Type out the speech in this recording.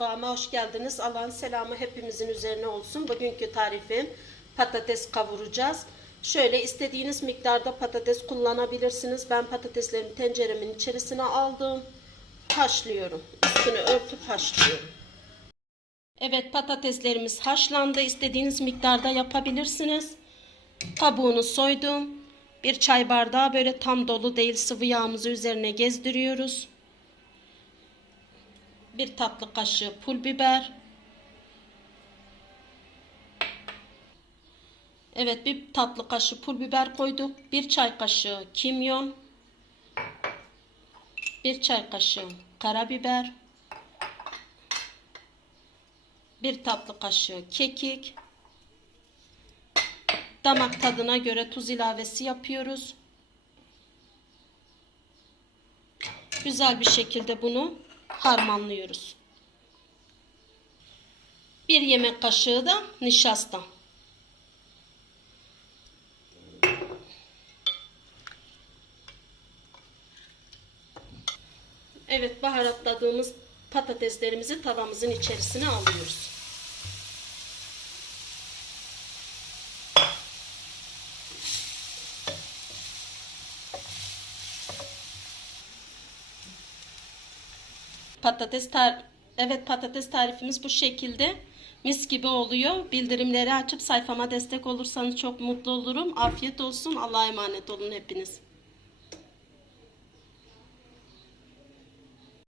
Mutfağıma hoş geldiniz. Allah'ın selamı hepimizin üzerine olsun. Bugünkü tarifim patates kavuracağız. Şöyle istediğiniz miktarda patates kullanabilirsiniz. Ben patateslerimi tenceremin içerisine aldım. Haşlıyorum. Üstünü örtüp haşlıyorum. Evet patateslerimiz haşlandı. İstediğiniz miktarda yapabilirsiniz. Kabuğunu soydum. Bir çay bardağı böyle tam dolu değil sıvı yağımızı üzerine gezdiriyoruz. Bir tatlı kaşığı pul biber. Evet bir tatlı kaşığı pul biber koyduk. Bir çay kaşığı kimyon. Bir çay kaşığı karabiber. Bir tatlı kaşığı kekik. Damak tadına göre tuz ilavesi yapıyoruz. Güzel bir şekilde bunu harmanlıyoruz. Bir yemek kaşığı da nişasta. Evet baharatladığımız patateslerimizi tavamızın içerisine alıyoruz. Patates tar Evet patates tarifimiz bu şekilde. Mis gibi oluyor. Bildirimleri açıp sayfama destek olursanız çok mutlu olurum. Afiyet olsun. Allah'a emanet olun hepiniz.